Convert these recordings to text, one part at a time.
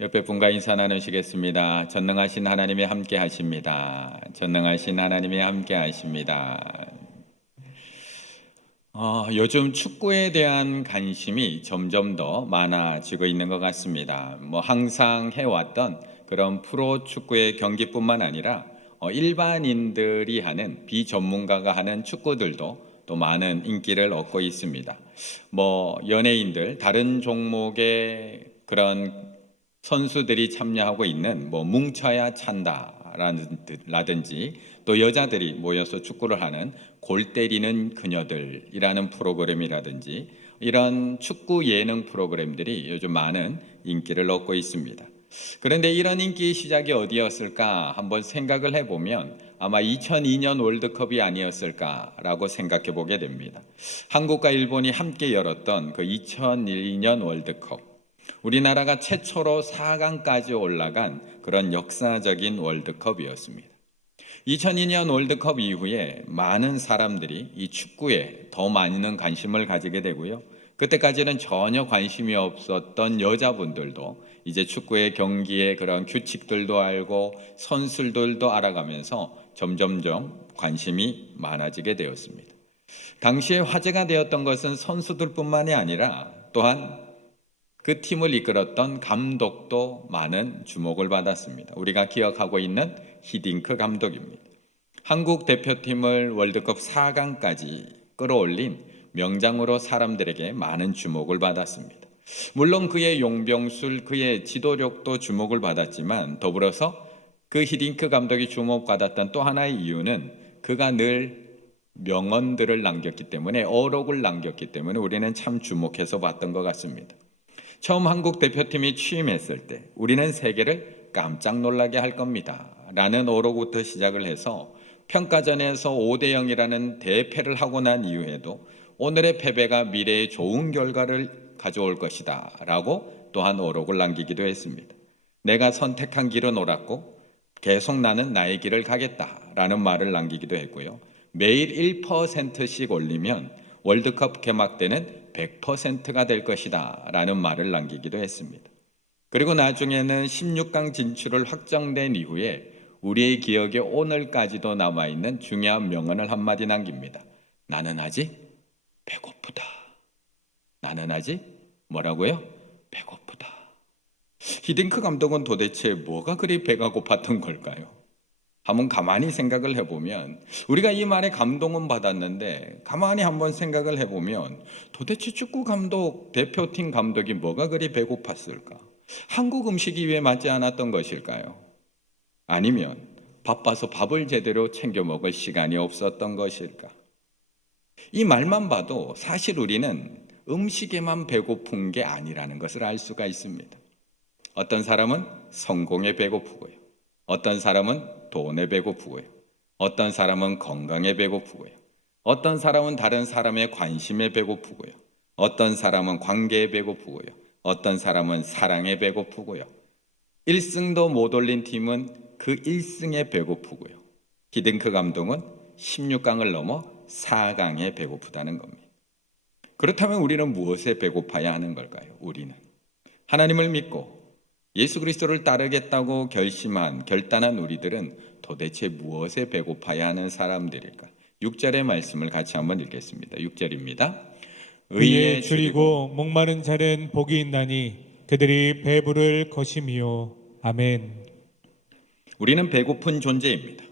옆에 분과 인사 나누시겠습니다. 전능하신 하나님이 함께 하십니다. 전능하신 하나님이 함께 하십니다. 요즘 축구에 대한 관심이 점점 더 많아지고 있는 것 같습니다. 항상 해왔던 그런 프로 축구의 경기뿐만 아니라 일반인들이 하는 비전문가가 하는 축구들도 또 많은 인기를 얻고 있습니다. 연예인들 다른 종목의 그런 선수들이 참여하고 있는 뭉쳐야 찬다라든지 또 여자들이 모여서 축구를 하는 골 때리는 그녀들이라는 프로그램이라든지 이런 축구 예능 프로그램들이 요즘 많은 인기를 얻고 있습니다. 그런데 이런 인기의 시작이 어디였을까 한번 생각을 해보면 아마 2002년 월드컵이 아니었을까라고 생각해 보게 됩니다. 한국과 일본이 함께 열었던 그 2002년 월드컵, 우리나라가 최초로 4강까지 올라간 그런 역사적인 월드컵이었습니다. 2002년 월드컵 이후에 많은 사람들이 이 축구에 더 많은 관심을 가지게 되고요. 그때까지는 전혀 관심이 없었던 여자분들도 이제 축구의 경기의 그런 규칙들도 알고 선수들도 알아가면서 점점점 관심이 많아지게 되었습니다. 당시에 화제가 되었던 것은 선수들뿐만이 아니라 또한 그 팀을 이끌었던 감독도 많은 주목을 받았습니다. 우리가 기억하고 있는 히딩크 감독입니다. 한국 대표팀을 월드컵 4강까지 끌어올린 명장으로 사람들에게 많은 주목을 받았습니다. 물론 그의 용병술, 그의 지도력도 주목을 받았지만 더불어서 그 히딩크 감독이 주목받았던 또 하나의 이유는 그가 늘 명언들을 남겼기 때문에, 어록을 남겼기 때문에 우리는 참 주목해서 봤던 것 같습니다. 처음 한국 대표팀이 취임했을 때 우리는 세계를 깜짝 놀라게 할 겁니다 라는 어록부터 시작을 해서 평가전에서 5대0이라는 대패를 하고 난 이후에도 오늘의 패배가 미래에 좋은 결과를 가져올 것이다 라고 또한 어록을 남기기도 했습니다. 내가 선택한 길은 옳았고 계속 나는 나의 길을 가겠다라는 말을 남기기도 했고요. 매일 1%씩 올리면 월드컵 개막 때는 100%가 될 것이다 라는 말을 남기기도 했습니다. 그리고 나중에는 16강 진출을 확정된 이후에 우리의 기억에 오늘까지도 남아있는 중요한 명언을 한마디 남깁니다. 나는 아직 배고프다. 나는 아직 뭐라고요? 배고프다. 히딩크 감독은 도대체 뭐가 그리 배가 고팠던 걸까요? 한번 가만히 생각을 해보면 우리가 이 말에 감동은 받았는데 가만히 한번 생각을 해보면 도대체 축구 감독, 대표팀 감독이 뭐가 그리 배고팠을까? 한국 음식이 왜 맞지 않았던 것일까요? 아니면 바빠서 밥을 제대로 챙겨 먹을 시간이 없었던 것일까? 이 말만 봐도 사실 우리는 음식에만 배고픈 게 아니라는 것을 알 수가 있습니다. 어떤 사람은 성공에 배고프고요. 어떤 사람은 돈에 배고프고요. 어떤 사람은 건강에 배고프고요. 어떤 사람은 다른 사람의 관심에 배고프고요. 어떤 사람은 관계에 배고프고요. 어떤 사람은 사랑에 배고프고요. 1승도 못 올린 팀은 그 1승에 배고프고요. 히딩크 감독은 16강을 넘어 4강에 배고프다는 겁니다. 그렇다면 우리는 무엇에 배고파야 하는 걸까요? 우리는 하나님을 믿고 예수 그리스도를 따르겠다고 결단한 우리들은 도대체 무엇에 배고파야 하는 사람들일까? 6절의 말씀을 같이 한번 읽겠습니다. 6절입니다. 의에 줄이고 목마른 자는 복이 있나니 그들이 배부를 것이미요. 아멘. 우리는 배고픈 존재입니다.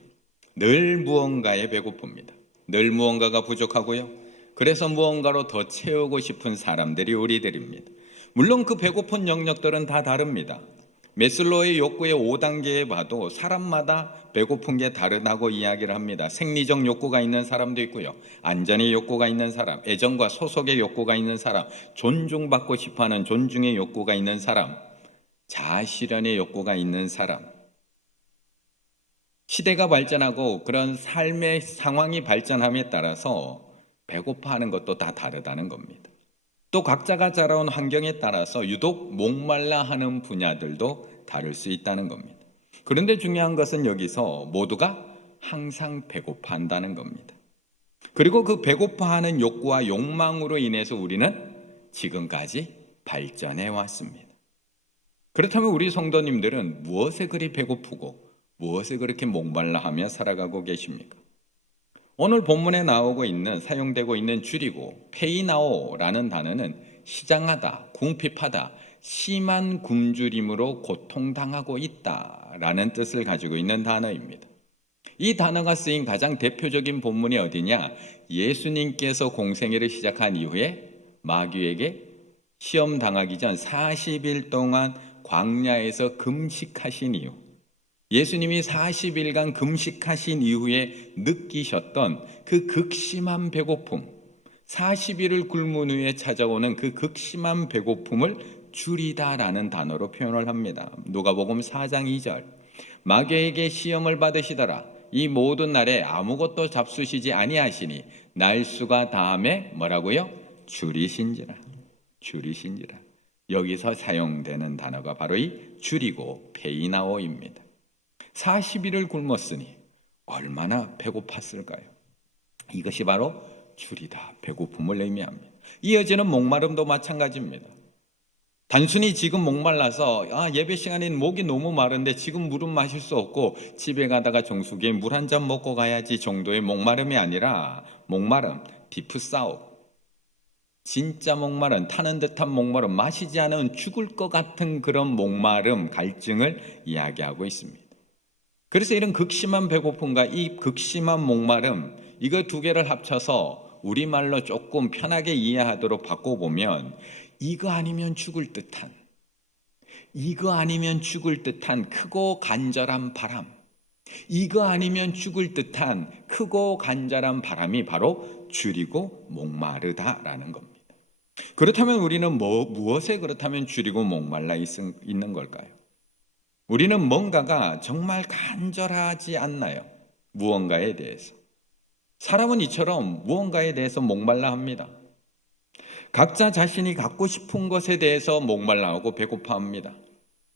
늘 무언가에 배고픕니다. 늘 무언가가 부족하고요. 그래서 무언가로 더 채우고 싶은 사람들이 우리들입니다. 물론 그 배고픈 영역들은 다 다릅니다. 메슬로의 욕구의 5단계에 봐도 사람마다 배고픈 게 다르다고 이야기를 합니다. 생리적 욕구가 있는 사람도 있고요. 안전의 욕구가 있는 사람, 애정과 소속의 욕구가 있는 사람, 존중받고 싶어하는 존중의 욕구가 있는 사람, 자아실현의 욕구가 있는 사람. 시대가 발전하고 그런 삶의 상황이 발전함에 따라서 배고파하는 것도 다 다르다는 겁니다. 또 각자가 자라온 환경에 따라서 유독 목말라 하는 분야들도 다를 수 있다는 겁니다. 그런데 중요한 것은 여기서 모두가 항상 배고파한다는 겁니다. 그리고 그 배고파하는 욕구와 욕망으로 인해서 우리는 지금까지 발전해 왔습니다. 그렇다면 우리 성도님들은 무엇에 그리 배고프고 무엇에 그렇게 목말라 하며 살아가고 계십니까? 오늘 본문에 사용되고 있는 줄이고 페이나오라는 단어는 시장하다, 궁핍하다, 심한 굶주림으로 고통당하고 있다라는 뜻을 가지고 있는 단어입니다. 이 단어가 쓰인 가장 대표적인 본문이 어디냐? 예수님께서 공생애를 시작한 이후에 마귀에게 시험 당하기 전 40일 동안 광야에서 금식하신 이후, 예수님이 40일간 금식하신 이후에 느끼셨던 그 극심한 배고픔, 40일을 굶은 후에 찾아오는 그 극심한 배고픔을 줄이다라는 단어로 표현을 합니다. 누가복음 4장 2절, 마귀에게 시험을 받으시더라. 이 모든 날에 아무것도 잡수시지 아니하시니 날수가 다함에 뭐라고요? 줄이신지라. 여기서 사용되는 단어가 바로 이 줄이고 페이나오입니다. 40일을 굶었으니 얼마나 배고팠을까요? 이것이 바로 줄이다, 배고픔을 의미합니다. 이어지는 목마름도 마찬가지입니다. 단순히 지금 목말라서 예배 시간엔 목이 너무 마른데 지금 물은 마실 수 없고 집에 가다가 정수기에 물 한 잔 먹고 가야지 정도의 목마름이 아니라 목마름, 디프사우, 진짜 목마름, 타는 듯한 목마름, 마시지 않으면 죽을 것 같은 그런 목마름, 갈증을 이야기하고 있습니다. 그래서 이런 극심한 배고픔과 이 극심한 목마름, 이거 두 개를 합쳐서 우리말로 조금 편하게 이해하도록 바꿔보면 이거 아니면 죽을 듯한 크고 간절한 바람, 이거 아니면 죽을 듯한 크고 간절한 바람이 바로 줄이고 목마르다라는 겁니다. 그렇다면 우리는 무엇에 그렇다면 줄이고 목말라 있는 걸까요? 우리는 뭔가가 정말 간절하지 않나요? 무언가에 대해서. 사람은 이처럼 무언가에 대해서 목말라 합니다. 각자 자신이 갖고 싶은 것에 대해서 목말라하고 배고파합니다.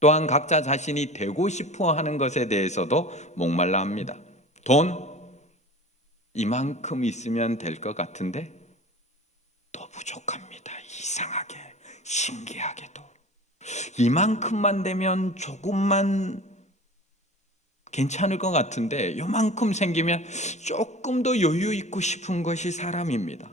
또한 각자 자신이 되고 싶어 하는 것에 대해서도 목말라 합니다. 돈, 이만큼 있으면 될 것 같은데 또 부족합니다. 이상하게, 신기하게도. 이만큼만 되면 조금만 괜찮을 것 같은데 요만큼 생기면 조금 더 여유 있고 싶은 것이 사람입니다.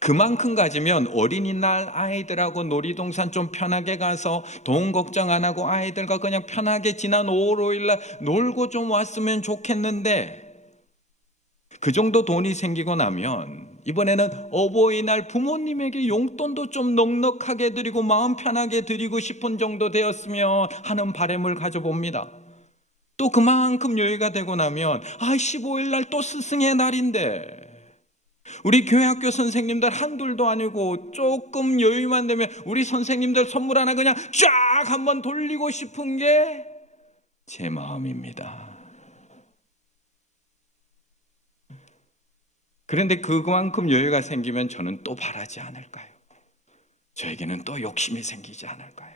그만큼 가지면 어린이날 아이들하고 놀이동산 좀 편하게 가서 돈 걱정 안 하고 아이들과 그냥 편하게 지난 5월 5일날 놀고 좀 왔으면 좋겠는데, 그 정도 돈이 생기고 나면 이번에는 어버이날 부모님에게 용돈도 좀 넉넉하게 드리고 마음 편하게 드리고 싶은 정도 되었으면 하는 바람을 가져봅니다. 또 그만큼 여유가 되고 나면 15일날 또 스승의 날인데 우리 교회학교 선생님들 한둘도 아니고 조금 여유만 되면 우리 선생님들 선물 하나 그냥 쫙 한번 돌리고 싶은 게 제 마음입니다. 그런데 그만큼 여유가 생기면 저는 또 바라지 않을까요? 저에게는 또 욕심이 생기지 않을까요?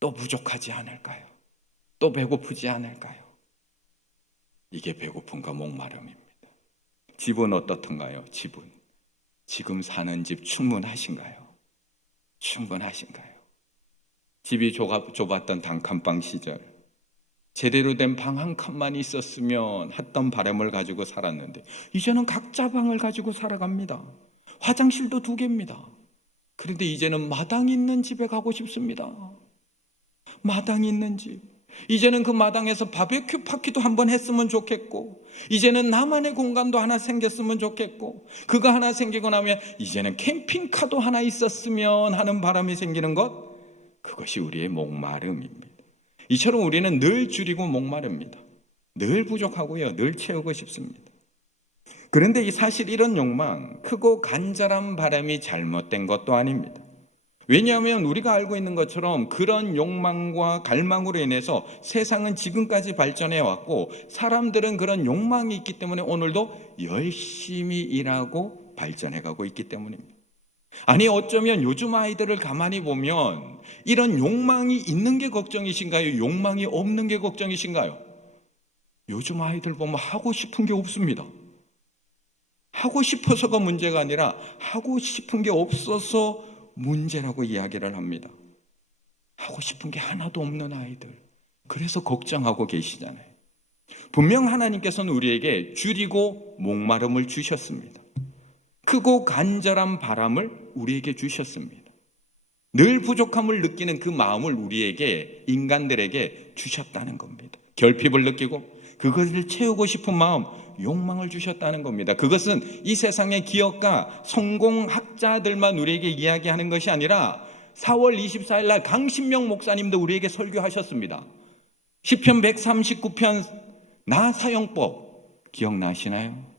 또 부족하지 않을까요? 또 배고프지 않을까요? 이게 배고픔과 목마름입니다. 집은 어떻던가요? 집은 지금 사는 집 충분하신가요? 집이 좁았던 단칸방 시절, 제대로 된 방 한 칸만 있었으면 했던 바람을 가지고 살았는데 이제는 각자 방을 가지고 살아갑니다. 화장실도 2개입니다. 그런데 이제는 마당 있는 집에 가고 싶습니다. 마당 있는 집. 이제는 그 마당에서 바베큐 파티도 한번 했으면 좋겠고, 이제는 나만의 공간도 하나 생겼으면 좋겠고, 그거 하나 생기고 나면 이제는 캠핑카도 하나 있었으면 하는 바람이 생기는 것, 그것이 우리의 목마름입니다. 이처럼 우리는 늘 줄이고 목마릅니다. 늘 부족하고요, 늘 채우고 싶습니다. 그런데 사실 이런 욕망, 크고 간절한 바람이 잘못된 것도 아닙니다. 왜냐하면 우리가 알고 있는 것처럼 그런 욕망과 갈망으로 인해서 세상은 지금까지 발전해 왔고, 사람들은 그런 욕망이 있기 때문에 오늘도 열심히 일하고 발전해 가고 있기 때문입니다. 아니, 어쩌면 요즘 아이들을 가만히 보면 이런 욕망이 있는 게 걱정이신가요? 욕망이 없는 게 걱정이신가요? 요즘 아이들 보면 하고 싶은 게 없습니다. 하고 싶어서가 문제가 아니라 하고 싶은 게 없어서 문제라고 이야기를 합니다. 하고 싶은 게 하나도 없는 아이들. 그래서 걱정하고 계시잖아요. 분명 하나님께서는 우리에게 줄이고 목마름을 주셨습니다. 크고 간절한 바람을 우리에게 주셨습니다. 늘 부족함을 느끼는 그 마음을 우리에게, 인간들에게 주셨다는 겁니다. 결핍을 느끼고 그것을 채우고 싶은 마음, 욕망을 주셨다는 겁니다. 그것은 이 세상의 기업가, 성공학자들만 우리에게 이야기하는 것이 아니라 4월 24일 날 강신명 목사님도 우리에게 설교하셨습니다. 시편 139편 나 사용법 기억나시나요?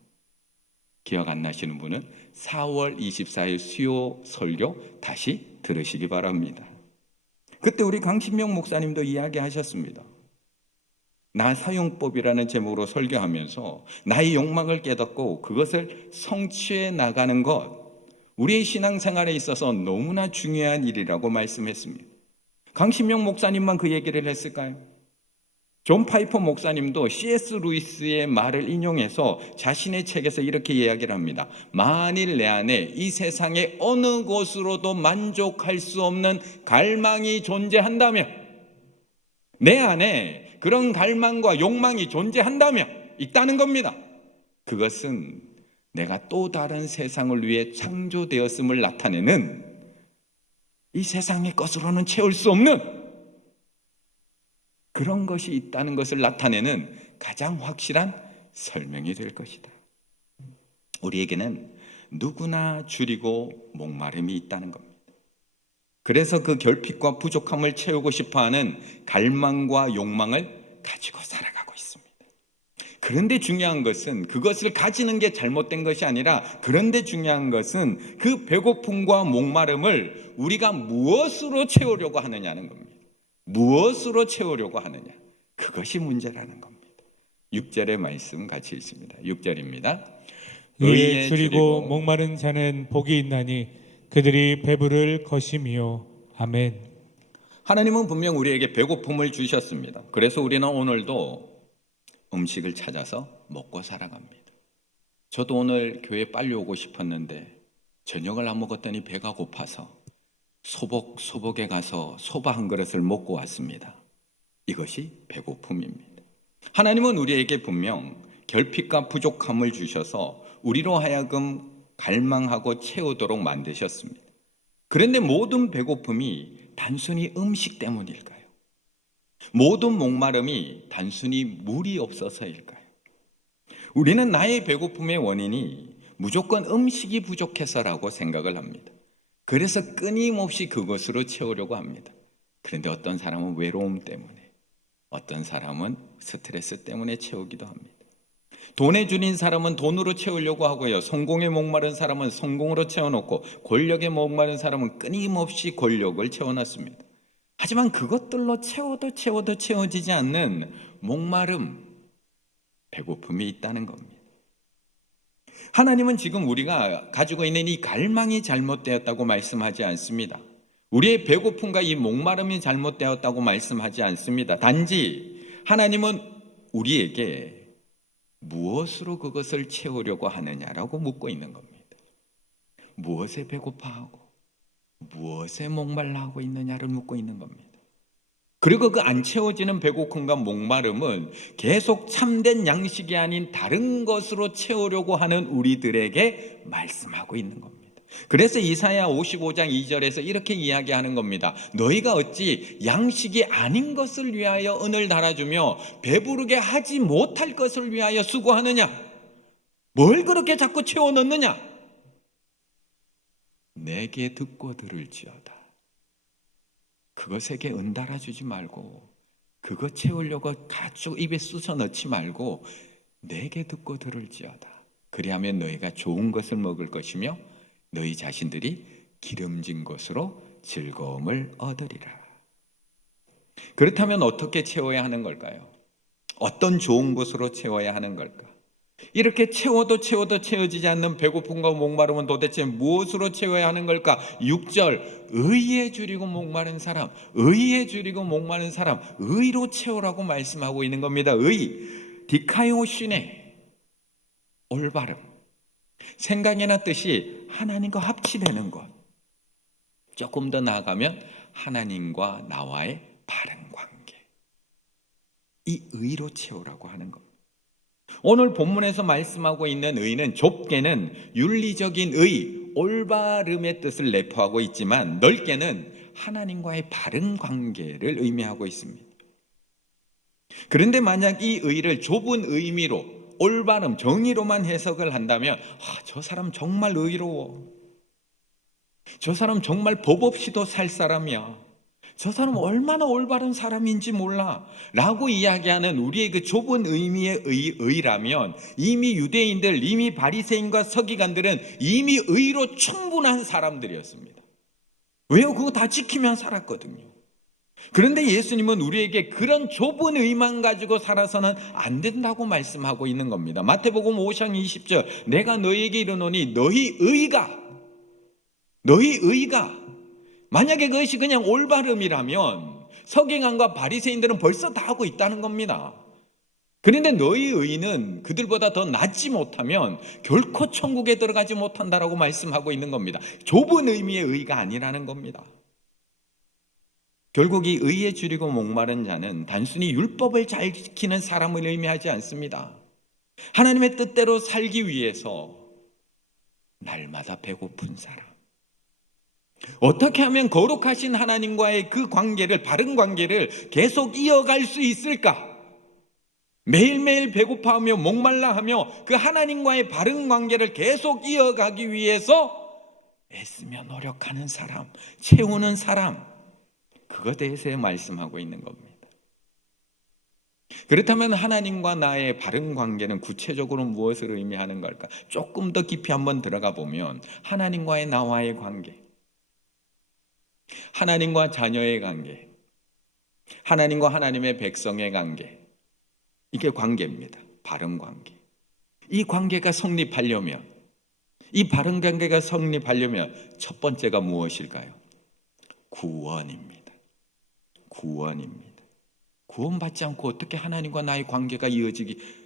기억 안 나시는 분은 4월 24일 수요 설교 다시 들으시기 바랍니다. 그때 우리 강신명 목사님도 이야기하셨습니다. 나 사용법이라는 제목으로 설교하면서 나의 욕망을 깨닫고 그것을 성취해 나가는 것, 우리의 신앙생활에 있어서 너무나 중요한 일이라고 말씀했습니다. 강신명 목사님만 그 얘기를 했을까요? 존 파이퍼 목사님도 C.S. 루이스의 말을 인용해서 자신의 책에서 이렇게 이야기를 합니다. 만일 내 안에 이 세상의 어느 곳으로도 만족할 수 없는 갈망이 존재한다면, 내 안에 그런 갈망과 욕망이 존재한다면 있다는 겁니다. 그것은 내가 또 다른 세상을 위해 창조되었음을 나타내는, 이 세상의 것으로는 채울 수 없는 그런 것이 있다는 것을 나타내는 가장 확실한 설명이 될 것이다. 우리에게는 누구나 줄이고 목마름이 있다는 겁니다. 그래서 그 결핍과 부족함을 채우고 싶어하는 갈망과 욕망을 가지고 살아가고 있습니다. 그런데 중요한 것은 그것을 가지는 게 잘못된 것이 아니라, 그런데 중요한 것은 그 배고픔과 목마름을 우리가 무엇으로 채우려고 하느냐는 겁니다. 무엇으로 채우려고 하느냐, 그것이 문제라는 겁니다. 6절의 말씀 같이 읽습니다. 6절입니다. 이에 줄이고 목마른 자는 복이 있나니 그들이 배부를 것이미요. 아멘. 하나님은 분명 우리에게 배고픔을 주셨습니다. 그래서 우리는 오늘도 음식을 찾아서 먹고 살아갑니다. 저도 오늘 교회 빨리 오고 싶었는데 저녁을 안 먹었더니 배가 고파서 소복에 가서 소바 한 그릇을 먹고 왔습니다. 이것이 배고픔입니다. 하나님은 우리에게 분명 결핍과 부족함을 주셔서 우리로 하여금 갈망하고 채우도록 만드셨습니다. 그런데 모든 배고픔이 단순히 음식 때문일까요? 모든 목마름이 단순히 물이 없어서일까요? 우리는 나의 배고픔의 원인이 무조건 음식이 부족해서라고 생각을 합니다. 그래서 끊임없이 그것으로 채우려고 합니다. 그런데 어떤 사람은 외로움 때문에, 어떤 사람은 스트레스 때문에 채우기도 합니다. 돈에 줄인 사람은 돈으로 채우려고 하고요. 성공에 목마른 사람은 성공으로 채워놓고, 권력에 목마른 사람은 끊임없이 권력을 채워놨습니다. 하지만 그것들로 채워도 채워지지 않는 목마름, 배고픔이 있다는 겁니다. 하나님은 지금 우리가 가지고 있는 이 갈망이 잘못되었다고 말씀하지 않습니다. 우리의 배고픔과 이 목마름이 잘못되었다고 말씀하지 않습니다. 단지 하나님은 우리에게 무엇으로 그것을 채우려고 하느냐라고 묻고 있는 겁니다. 무엇에 배고파하고 무엇에 목말라하고 있느냐를 묻고 있는 겁니다. 그리고 그 안 채워지는 배고픔과 목마름은 계속 참된 양식이 아닌 다른 것으로 채우려고 하는 우리들에게 말씀하고 있는 겁니다. 그래서 이사야 55장 2절에서 이렇게 이야기하는 겁니다. 너희가 어찌 양식이 아닌 것을 위하여 은을 달아주며 배부르게 하지 못할 것을 위하여 수고하느냐? 뭘 그렇게 자꾸 채워 넣느냐? 내게 듣고 들을지어다. 그것에게 은 달아주지 말고 그것 채우려고 가축 입에 쑤셔 넣지 말고 내게 듣고 들을지어다. 그리하면 너희가 좋은 것을 먹을 것이며 너희 자신들이 기름진 것으로 즐거움을 얻으리라. 그렇다면 어떻게 채워야 하는 걸까요? 어떤 좋은 것으로 채워야 하는 걸까? 이렇게 채워도 채워지지 않는 배고픔과 목마름은 도대체 무엇으로 채워야 하는 걸까? 6절, 의에 줄이고 목마른 사람, 의에 줄이고 목마른 사람, 의로 채우라고 말씀하고 있는 겁니다. 의, 디카이오시네, 올바름, 생각이나 뜻이 하나님과 합치되는 것. 조금 더 나아가면 하나님과 나와의 바른 관계, 이 의로 채우라고 하는 겁니다. 오늘 본문에서 말씀하고 있는 의는 좁게는 윤리적인 의, 올바름의 뜻을 내포하고 있지만 넓게는 하나님과의 바른 관계를 의미하고 있습니다. 그런데 만약 이 의를 좁은 의미로, 올바름, 정의로만 해석을 한다면 저 사람 정말 의로워, 저 사람 정말 법 없이도 살 사람이야, 저 사람 얼마나 올바른 사람인지 몰라 라고 이야기하는 우리의 그 좁은 의미의 의라면 이미 유대인들, 이미 바리새인과 서기관들은 이미 의로 충분한 사람들이었습니다. 왜요? 그거 다 지키면 살았거든요. 그런데 예수님은 우리에게 그런 좁은 의만 가지고 살아서는 안 된다고 말씀하고 있는 겁니다. 마태복음 5장 20절, 내가 너희에게 이르노니 너희 의가 만약에 그것이 그냥 올바름이라면 서기관과 바리새인들은 벌써 다 하고 있다는 겁니다. 그런데 너희 의는 그들보다 더 낫지 못하면 결코 천국에 들어가지 못한다라고 말씀하고 있는 겁니다. 좁은 의미의 의가 아니라는 겁니다. 결국 이 의에 줄이고 목마른 자는 단순히 율법을 잘 지키는 사람을 의미하지 않습니다. 하나님의 뜻대로 살기 위해서 날마다 배고픈 사람, 어떻게 하면 거룩하신 하나님과의 그 관계를, 바른 관계를 계속 이어갈 수 있을까? 매일매일 배고파하며 목말라하며 그 하나님과의 바른 관계를 계속 이어가기 위해서 애쓰며 노력하는 사람, 채우는 사람, 그것에 대해서 말씀하고 있는 겁니다. 그렇다면 하나님과 나의 바른 관계는 구체적으로 무엇을 의미하는 걸까? 조금 더 깊이 한번 들어가 보면 하나님과의 나와의 관계, 하나님과 자녀의 관계, 하나님과 하나님의 백성의 관계, 이게 관계입니다. 바른 관계. 이 관계가 성립하려면, 이 바른 관계가 성립하려면 첫 번째가 무엇일까요? 구원입니다. 구원받지 않고 어떻게 하나님과 나의 관계가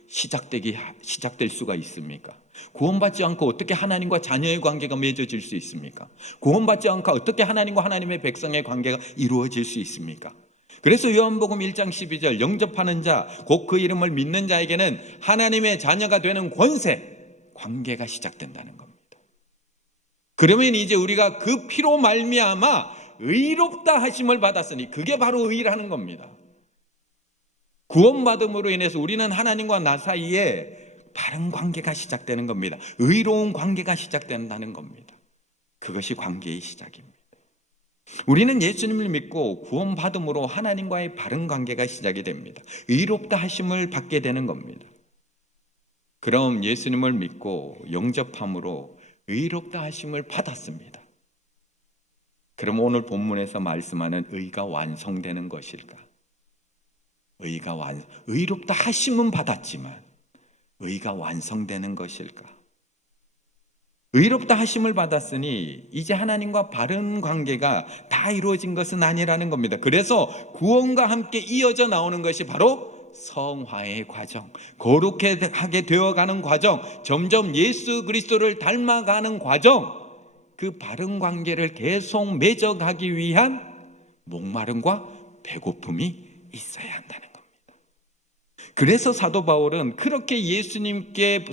시작될 수가 있습니까? 구원받지 않고 어떻게 하나님과 자녀의 관계가 맺어질 수 있습니까? 구원받지 않고 어떻게 하나님과 하나님의 백성의 관계가 이루어질 수 있습니까? 그래서 요한복음 1장 12절, 영접하는 자, 곧 그 이름을 믿는 자에게는 하나님의 자녀가 되는 권세, 관계가 시작된다는 겁니다. 그러면 이제 우리가 그 피로 말미암아 의롭다 하심을 받았으니, 그게 바로 의라는 겁니다. 구원받음으로 인해서 우리는 하나님과 나 사이에 바른 관계가 시작되는 겁니다. 의로운 관계가 시작된다는 겁니다. 그것이 관계의 시작입니다. 우리는 예수님을 믿고 구원받음으로 하나님과의 바른 관계가 시작이 됩니다. 의롭다 하심을 받게 되는 겁니다. 그럼 예수님을 믿고 영접함으로 의롭다 하심을 받았습니다. 그럼 오늘 본문에서 말씀하는 의가 완성되는 것일까? 의롭다 하심은 받았지만 의가 완성되는 것일까? 의롭다 하심을 받았으니 이제 하나님과 바른 관계가 다 이루어진 것은 아니라는 겁니다. 그래서 구원과 함께 이어져 나오는 것이 바로 성화의 과정, 거룩하게 되어가는 과정, 점점 예수 그리스도를 닮아가는 과정, 그 바른 관계를 계속 맺어가기 위한 목마름과 배고픔이 있어야 한다는 겁니다. 그래서 사도 바울은 그렇게 예수님께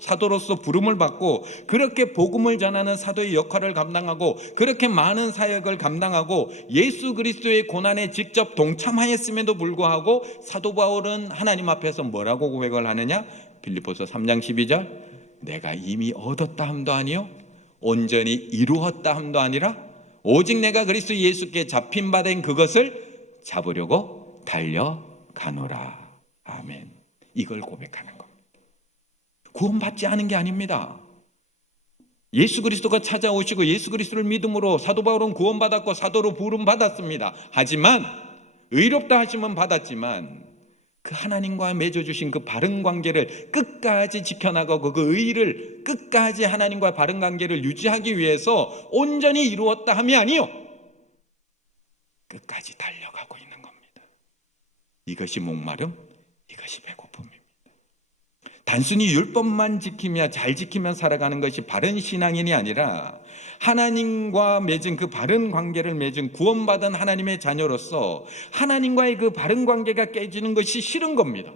사도로서 부름을 받고 그렇게 복음을 전하는 사도의 역할을 감당하고 그렇게 많은 사역을 감당하고 예수 그리스도의 고난에 직접 동참하였음에도 불구하고 사도 바울은 하나님 앞에서 뭐라고 고백을 하느냐? 빌립보서 3장 12절, 내가 이미 얻었다 함도 아니요 온전히 이루었다 함도 아니라 오직 내가 그리스도 예수께 잡힌 바 된 그것을 잡으려고 달려가노라. 아멘. 이걸 고백하는 겁니다. 구원받지 않은 게 아닙니다. 예수 그리스도가 찾아오시고 예수 그리스도를 믿음으로 사도 바울은 구원받았고 사도로 부름받았습니다. 하지만 의롭다 하심은 받았지만 그 하나님과 맺어주신 그 바른 관계를 끝까지 지켜나가고 그 의를 끝까지 하나님과 바른 관계를 유지하기 위해서 온전히 이루었다 함이 아니요 끝까지 달려가고 있는 겁니다. 이것이 목마름, 이것이 배고픔입니다. 단순히 율법만 지키며 잘 지키며 살아가는 것이 바른 신앙인이 아니라 하나님과 맺은 그 바른 관계를 맺은 구원받은 하나님의 자녀로서 하나님과의 그 바른 관계가 깨지는 것이 싫은 겁니다.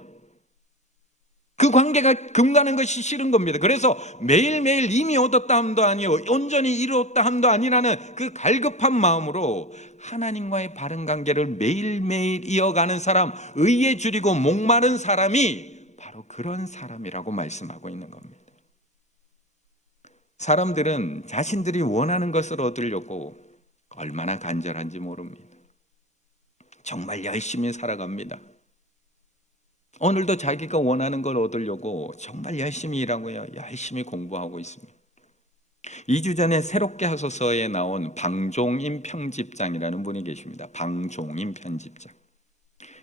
그 관계가 금가는 것이 싫은 겁니다. 그래서 매일매일 이미 얻었다 함도 아니요 온전히 이루었다 함도 아니라는 그 갈급한 마음으로 하나님과의 바른 관계를 매일매일 이어가는 사람, 의에 줄이고 목마른 사람이 바로 그런 사람이라고 말씀하고 있는 겁니다. 사람들은 자신들이 원하는 것을 얻으려고 얼마나 간절한지 모릅니다. 정말 열심히 살아갑니다. 오늘도 자기가 원하는 걸 얻으려고 정말 열심히 일하고요. 열심히 공부하고 있습니다. 2주 전에 새롭게 하소서에 나온 방종임 편집장이라는 분이 계십니다. 방종임 편집장.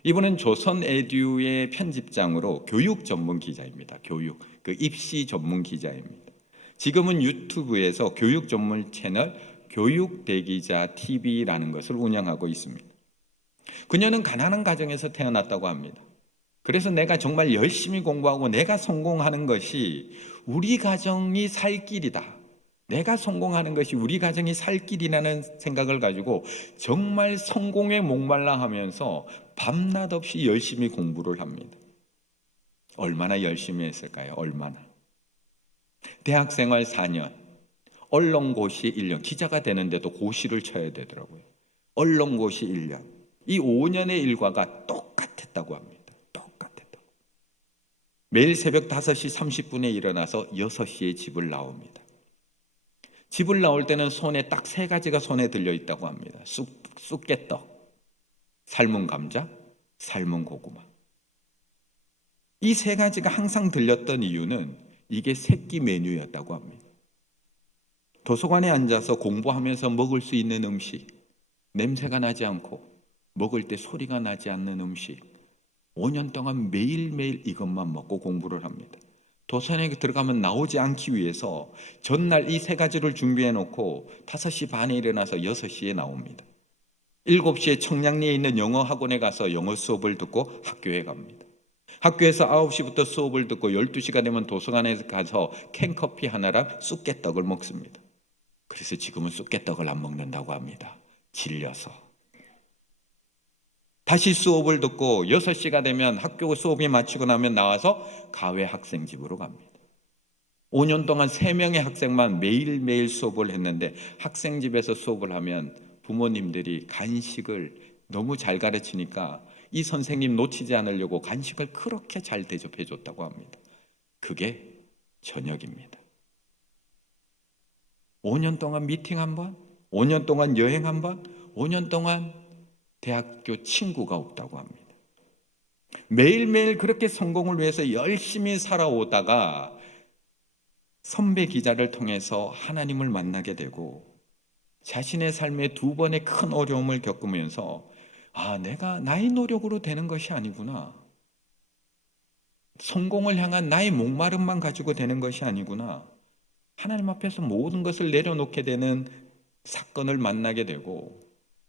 이분은 조선 에듀의 편집장으로 교육 전문 기자입니다. 교육, 그 입시 전문 기자입니다. 지금은 유튜브에서 교육 전문 채널 교육대기자 TV라는 것을 운영하고 있습니다. 그녀는 가난한 가정에서 태어났다고 합니다. 그래서 내가 정말 열심히 공부하고 내가 성공하는 것이 우리 가정이 살 길이다. 내가 성공하는 것이 우리 가정이 살 길이라는 생각을 가지고 정말 성공에 목말라 하면서 밤낮 없이 열심히 공부를 합니다. 얼마나 열심히 했을까요? 얼마나. 대학생활 4년, 언론고시 1년, 기자가 되는데도 고시를 쳐야 되더라고요. 언론고시 1년. 이 5년의 일과가 똑같았다고 합니다. 매일 새벽 5시 30분에 일어나서 6시에 집을 나옵니다. 집을 나올 때는 손에 딱 3가지가 손에 들려 있다고 합니다. 쑥개떡, 삶은 감자, 삶은 고구마. 이 3가지가 항상 들렸던 이유는 이게 새끼 메뉴였다고 합니다. 도서관에 앉아서 공부하면서 먹을 수 있는 음식, 냄새가 나지 않고 먹을 때 소리가 나지 않는 음식, 5년 동안 매일매일 이것만 먹고 공부를 합니다. 도서관에 들어가면 나오지 않기 위해서 전날 이 3가지를 준비해 놓고 5시 반에 일어나서 6시에 나옵니다. 7시에 청량리에 있는 영어 학원에 가서 영어 수업을 듣고 학교에 갑니다. 학교에서 9시부터 수업을 듣고 12시가 되면 도서관에 가서 캔커피 하나랑 쑥개떡을 먹습니다. 그래서 지금은 쑥개떡을 안 먹는다고 합니다. 질려서. 다시 수업을 듣고 6시가 되면 학교 수업이 마치고 나면 나와서 가외 학생집으로 갑니다. 5년 동안 3명의 학생만 매일매일 수업을 했는데 학생집에서 수업을 하면 부모님들이 간식을 너무 잘 가르치니까 이 선생님 놓치지 않으려고 간식을 그렇게 잘 대접해 줬다고 합니다. 그게 저녁입니다. 5년 동안 미팅 한 번, 5년 동안 여행 한 번, 5년 동안 대학교 친구가 없다고 합니다. 매일매일 그렇게 성공을 위해서 열심히 살아오다가 선배 기자를 통해서 하나님을 만나게 되고 자신의 삶에 2번의 큰 어려움을 겪으면서 내가 나의 노력으로 되는 것이 아니구나. 성공을 향한 나의 목마름만 가지고 되는 것이 아니구나. 하나님 앞에서 모든 것을 내려놓게 되는 사건을 만나게 되고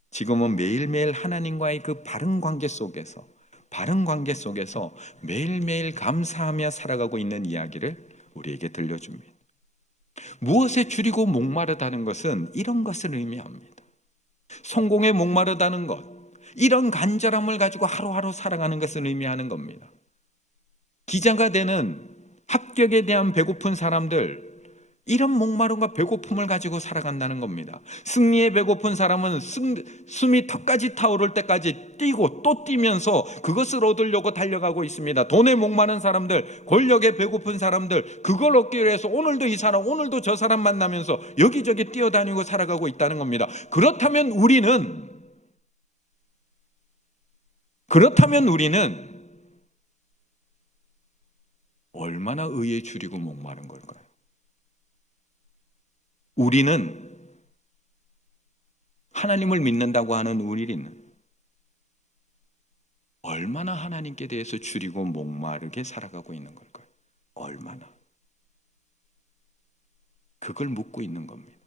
지금은 매일매일 하나님과의 그 바른 관계 속에서 매일매일 감사하며 살아가고 있는 이야기를 우리에게 들려줍니다. 무엇에 줄이고 목마르다는 것은 이런 것을 의미합니다. 성공에 목마르다는 것, 이런 간절함을 가지고 하루하루 살아가는 것을 의미하는 겁니다. 기자가 되는 합격에 대한 배고픈 사람들, 이런 목마름과 배고픔을 가지고 살아간다는 겁니다. 승리에 배고픈 사람은 숨이 턱까지 타오를 때까지 뛰고 또 뛰면서 그것을 얻으려고 달려가고 있습니다. 돈에 목마른 사람들, 권력에 배고픈 사람들, 그걸 얻기 위해서 오늘도 이 사람, 오늘도 저 사람 만나면서 여기저기 뛰어다니고 살아가고 있다는 겁니다. 그렇다면 우리는 얼마나 의에 줄이고 목마른 걸까요? 우리는 하나님을 믿는다고 하는 우리는 얼마나 하나님께 대해서 줄이고 목마르게 살아가고 있는 걸까요? 얼마나? 그걸 묻고 있는 겁니다.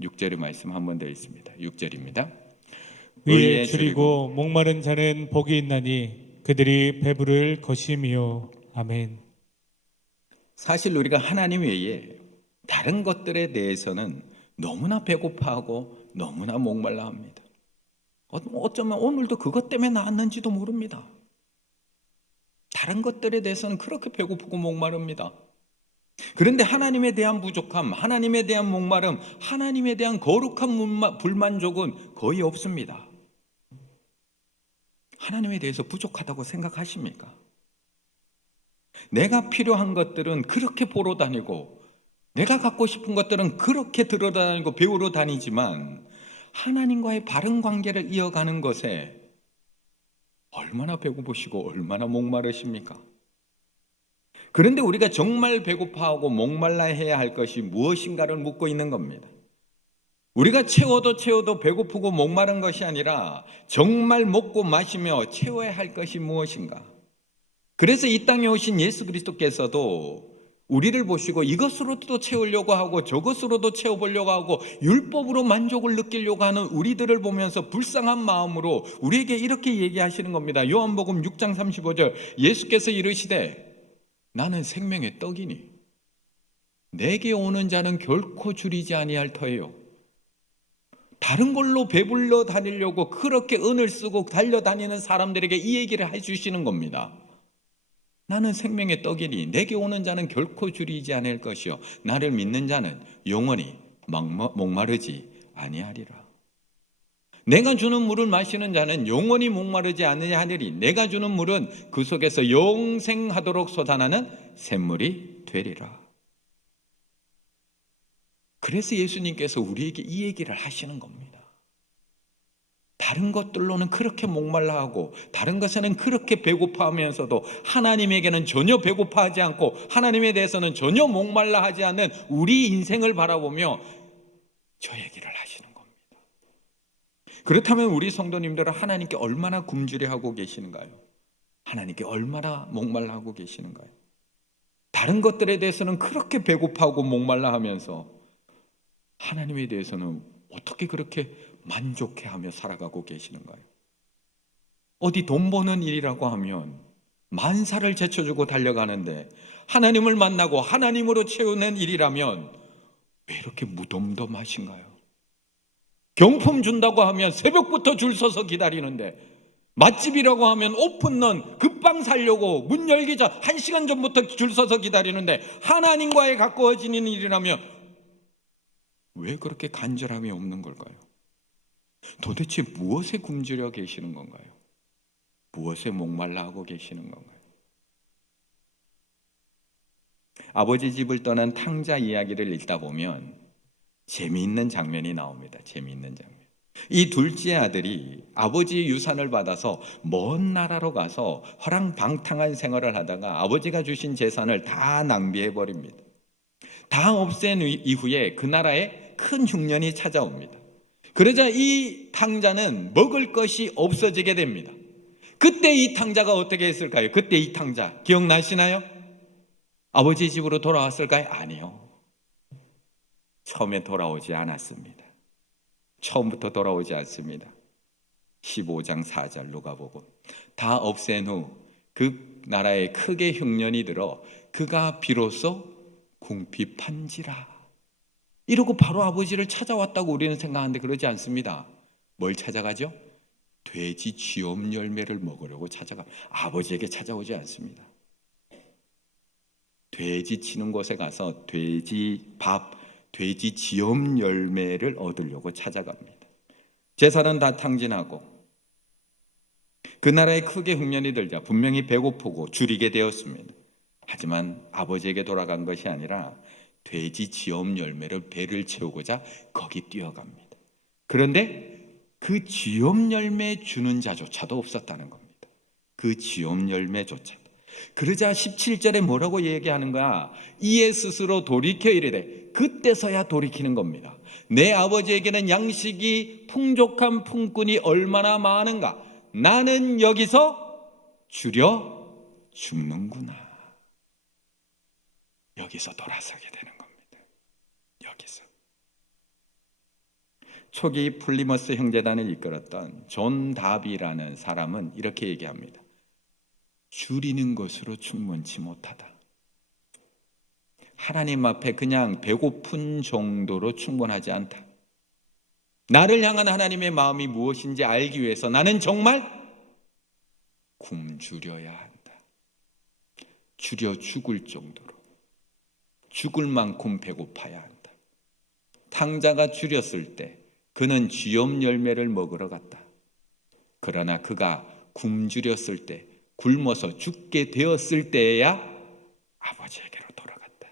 6절의 말씀 한 번 더 있습니다. 6절입니다. 의에 줄이고 목마른 자는 복이 있나니 그들이 배부를 것임이요. 아멘. 사실 우리가 하나님 외에 다른 것들에 대해서는 너무나 배고파하고 너무나 목말라 합니다. 어쩌면 오늘도 그것 때문에 나왔는지도 모릅니다. 다른 것들에 대해서는 그렇게 배고프고 목마릅니다. 그런데 하나님에 대한 부족함, 하나님에 대한 목마름, 하나님에 대한 거룩한 불만족은 거의 없습니다. 하나님에 대해서 부족하다고 생각하십니까? 내가 필요한 것들은 그렇게 보러 다니고, 내가 갖고 싶은 것들은 그렇게 들어다니고 배우러 다니지만, 하나님과의 바른 관계를 이어가는 것에 얼마나 배고프시고 얼마나 목마르십니까? 그런데 우리가 정말 배고파하고 목말라 해야 할 것이 무엇인가를 묻고 있는 겁니다. 우리가 채워도 배고프고 목마른 것이 아니라 정말 먹고 마시며 채워야 할 것이 무엇인가? 그래서 이 땅에 오신 예수 그리스도께서도 우리를 보시고 이것으로도 채우려고 하고 저것으로도 채워보려고 하고 율법으로 만족을 느끼려고 하는 우리들을 보면서 불쌍한 마음으로 우리에게 이렇게 얘기하시는 겁니다. 요한복음 6장 35절 예수께서 이르시되 나는 생명의 떡이니 내게 오는 자는 결코 줄이지 아니할 터예요. 다른 걸로 배불러 다니려고 그렇게 은을 쓰고 달려다니는 사람들에게 이 얘기를 해주시는 겁니다. 나는 생명의 떡이니 내게 오는 자는 결코 줄이지 않을 것이요 나를 믿는 자는 영원히 목마르지 아니하리라. 내가 주는 물을 마시는 자는 영원히 목마르지 아니하리니 내가 주는 물은 그 속에서 영생하도록 솟아나는 샘물이 되리라. 그래서 예수님께서 우리에게 이 얘기를 하시는 겁니다. 다른 것들로는 그렇게 목말라하고 다른 것에는 그렇게 배고파하면서도 하나님에게는 전혀 배고파하지 않고 하나님에 대해서는 전혀 목말라하지 않는 우리 인생을 바라보며 저 얘기를 하시는 겁니다. 그렇다면 우리 성도님들은 하나님께 얼마나 굶주려하고 계시는가요? 하나님께 얼마나 목말라하고 계시는가요? 다른 것들에 대해서는 그렇게 배고파하고 목말라하면서 하나님에 대해서는 어떻게 그렇게 만족해하며 살아가고 계시는가요? 어디 돈 버는 일이라고 하면 만사를 제쳐주고 달려가는데 하나님을 만나고 하나님으로 채우는 일이라면 왜 이렇게 무덤덤하신가요? 경품 준다고 하면 새벽부터 줄 서서 기다리는데 맛집이라고 하면 오픈런 급방 살려고 문 열기 전 1시간 전부터 줄 서서 기다리는데 하나님과의 가까워지는 일이라면 왜 그렇게 간절함이 없는 걸까요? 도대체 무엇에 굶주려 계시는 건가요? 무엇에 목말라 하고 계시는 건가요? 아버지 집을 떠난 탕자 이야기를 읽다 보면 재미있는 장면이 나옵니다. 재미있는 장면. 이 둘째 아들이 아버지의 유산을 받아서 먼 나라로 가서 허랑방탕한 생활을 하다가 아버지가 주신 재산을 다 낭비해 버립니다. 다 없앤 이후에 그 나라에 큰 흉년이 찾아옵니다. 그러자 이 탕자는 먹을 것이 없어지게 됩니다. 그때 이 탕자가 어떻게 했을까요? 그때 이 탕자 기억나시나요? 아버지 집으로 돌아왔을까요? 아니요. 처음에 돌아오지 않았습니다. 처음부터 돌아오지 않습니다. 15장 4절 누가복음. 다 없앤 후 그 나라에 크게 흉년이 들어 그가 비로소 궁핍한지라. 이러고 바로 아버지를 찾아왔다고 우리는 생각하는데 그러지 않습니다. 뭘 찾아가죠? 돼지 쥐엄 열매를 먹으려고 찾아가. 아버지에게 찾아오지 않습니다. 돼지 치는 곳에 가서 돼지 쥐엄 열매를 얻으려고 찾아갑니다. 제사는 다 탕진하고 그 나라에 크게 흉년이 들자 분명히 배고프고 줄이게 되었습니다. 하지만 아버지에게 돌아간 것이 아니라 돼지 쥐엄 열매를 배를 채우고자 거기 뛰어갑니다. 그런데 그 쥐엄 열매 주는 자조차도 없었다는 겁니다. 그 쥐엄 열매조차도. 그러자 17절에 뭐라고 얘기하는가? 이에 스스로 돌이켜 이르되, 그때서야 돌이키는 겁니다. 내 아버지에게는 양식이 풍족한 품꾼이 얼마나 많은가? 나는 여기서 줄여 죽는구나. 여기서 돌아서게 되는 겁니다. 여기서. 초기 플리머스 형제단을 이끌었던 존 다비라는 사람은 이렇게 얘기합니다. 줄이는 것으로 충분치 못하다. 하나님 앞에 그냥 배고픈 정도로 충분하지 않다. 나를 향한 하나님의 마음이 무엇인지 알기 위해서 나는 정말 굶주려야 한다. 줄여 죽을 정도로, 죽을 만큼 배고파야 한다. 탕자가 줄였을 때 그는 쥐염 열매를 먹으러 갔다. 그러나 그가 굶주렸을 때, 굶어서 죽게 되었을 때에야 아버지에게로 돌아갔다.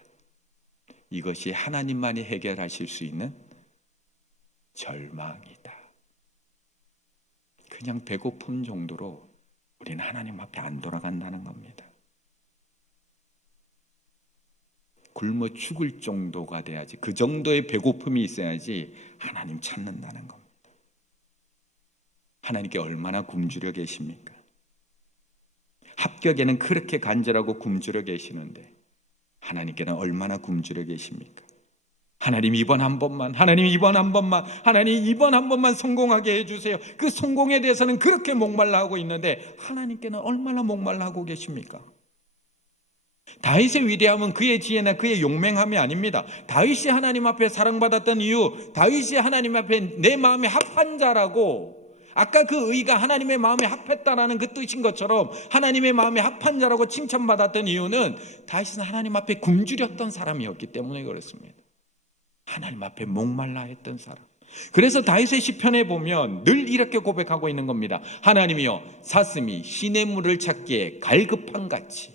이것이 하나님만이 해결하실 수 있는 절망이다. 그냥 배고픔 정도로 우리는 하나님 앞에 안 돌아간다는 겁니다. 굶어 죽을 정도가 돼야지, 그 정도의 배고픔이 있어야지 하나님 찾는다는 겁니다. 하나님께 얼마나 굶주려 계십니까? 합격에는 그렇게 간절하고 굶주려 계시는데 하나님께는 얼마나 굶주려 계십니까? 하나님 이번 한 번만, 하나님 이번 한 번만, 하나님 이번 한 번만 성공하게 해주세요. 그 성공에 대해서는 그렇게 목말라 하고 있는데 하나님께는 얼마나 목말라 하고 계십니까? 다윗의 위대함은 그의 지혜나 그의 용맹함이 아닙니다. 다윗이 하나님 앞에 사랑받았던 이유, 다윗이 하나님 앞에 내 마음에 합한 자라고, 아까 그 의가 하나님의 마음에 합했다라는 그 뜻인 것처럼 하나님의 마음에 합한 자라고 칭찬받았던 이유는 다윗은 하나님 앞에 굶주렸던 사람이었기 때문에 그렇습니다. 하나님 앞에 목말라 했던 사람. 그래서 다윗의 시편에 보면 늘 이렇게 고백하고 있는 겁니다. 하나님이여, 사슴이 시냇물을 찾기에 갈급한 같이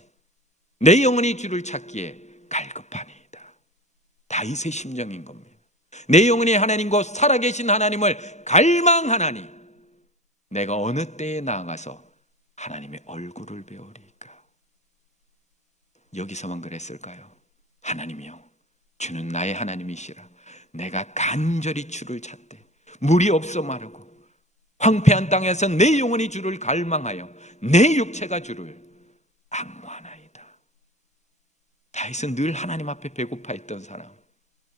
내 영혼이 주를 찾기에 갈급하니이다. 다윗의 심정인 겁니다. 내 영혼이 하나님 곧 살아계신 하나님을 갈망하나니 내가 어느 때에 나아가서 하나님의 얼굴을 배우리까. 여기서만 그랬을까요? 하나님이여, 주는 나의 하나님이시라. 내가 간절히 주를 찾되 물이 없어 마르고 황폐한 땅에서 내 영혼이 주를 갈망하여 내 육체가 주를 악무하나이다. 다윗은 늘 하나님 앞에 배고파했던 사람,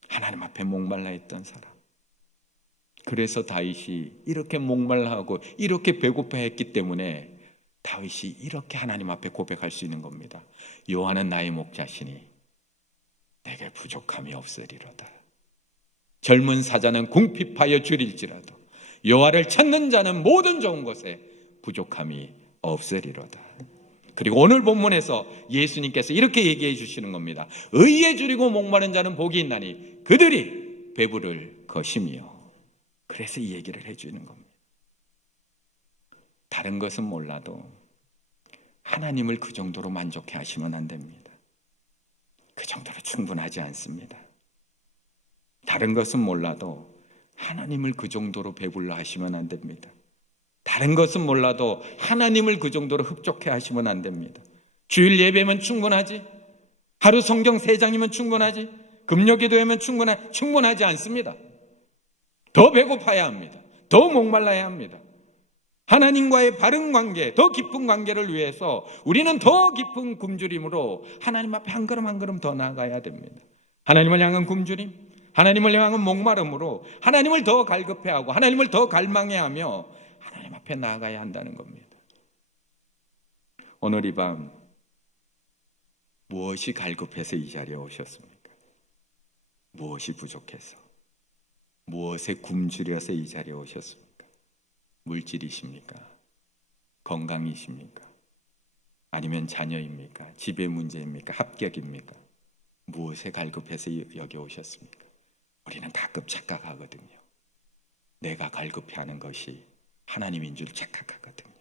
하나님 앞에 목말라했던 사람. 그래서 다윗이 이렇게 목말라하고 이렇게 배고파했기 때문에 다윗이 이렇게 하나님 앞에 고백할 수 있는 겁니다. 여호와는 나의 목자시니 내게 부족함이 없으리로다. 젊은 사자는 궁핍하여 줄일지라도 여호와를 찾는 자는 모든 좋은 것에 부족함이 없으리로다. 그리고 오늘 본문에서 예수님께서 이렇게 얘기해 주시는 겁니다. 의에 줄이고 목마른 자는 복이 있나니 그들이 배부를 것이며. 그래서 이 얘기를 해주는 겁니다. 다른 것은 몰라도 하나님을 그 정도로 만족해 하시면 안 됩니다. 그 정도로 충분하지 않습니다. 다른 것은 몰라도 하나님을 그 정도로 배불러 하시면 안 됩니다. 다른 것은 몰라도 하나님을 그 정도로 흡족해 하시면 안 됩니다. 주일 예배면 충분하지, 하루 성경 3장이면 충분하지, 금요기도하면 충분하지 않습니다. 더 배고파야 합니다. 더 목말라야 합니다. 하나님과의 바른 관계, 더 깊은 관계를 위해서 우리는 더 깊은 굶주림으로 하나님 앞에 한 걸음 한 걸음 더 나아가야 됩니다. 하나님을 향한 굶주림, 하나님을 향한 목마름으로 하나님을 더 갈급해하고 하나님을 더 갈망해하며 하나님 앞에 나아가야 한다는 겁니다. 오늘 이 밤 무엇이 갈급해서 이 자리에 오셨습니까? 무엇이 부족해서, 무엇에 굶주려서 이 자리에 오셨습니까? 물질이십니까? 건강이십니까? 아니면 자녀입니까? 집의 문제입니까? 합격입니까? 무엇에 갈급해서 여기 오셨습니까? 우리는 가끔 착각하거든요. 내가 갈급해하는 것이 하나님인 줄 착각하거든요.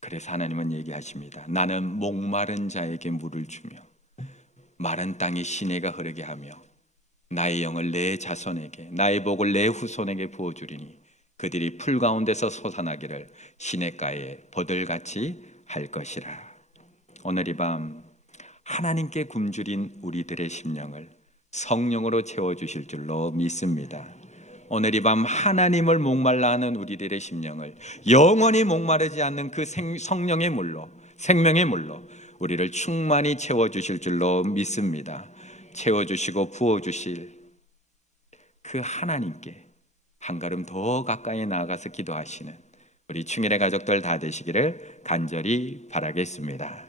그래서 하나님은 얘기하십니다. 나는 목마른 자에게 물을 주며 마른 땅에 시내가 흐르게 하며 나의 영을 내 자손에게, 나의 복을 내 후손에게 부어주리니 그들이 풀 가운데서 솟아나기를 시냇가에 버들같이 할 것이라. 오늘 이 밤 하나님께 굶주린 우리들의 심령을 성령으로 채워주실 줄로 믿습니다. 오늘 이 밤 하나님을 목말라 하는 우리들의 심령을 영원히 목마르지 않는 그 성령의 물로, 생명의 물로 우리를 충만히 채워주실 줄로 믿습니다. 채워주시고 부어주실 그 하나님께 한 걸음 더 가까이 나아가서 기도하시는 우리 충일의 가족들 다 되시기를 간절히 바라겠습니다.